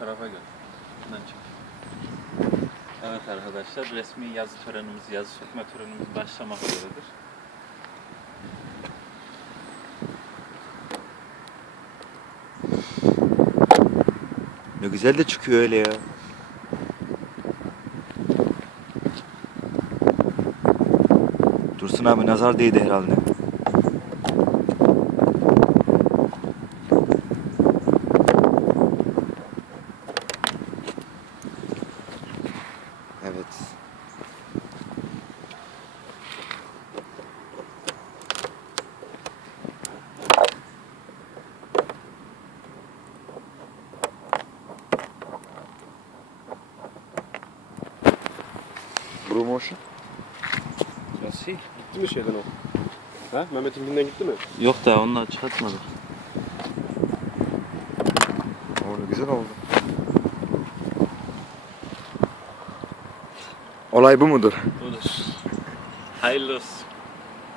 tarafa gel. Buradan çık. Evet arkadaşlar resmi yazı törenimiz, yazı sökme törenimiz başlamak üzeredir. Ne güzel de çıkıyor öyle ya. Dursun abi nazar değdi herhalde. Evet. Promotion. Nasıl? Gitti mi şeyden o? Ha? Mehmet'in günden gitti mi? Yok da onunla çıkartmadık. O ne güzel oldu. Olay bu mudur? Budur. Hayırlı olsun.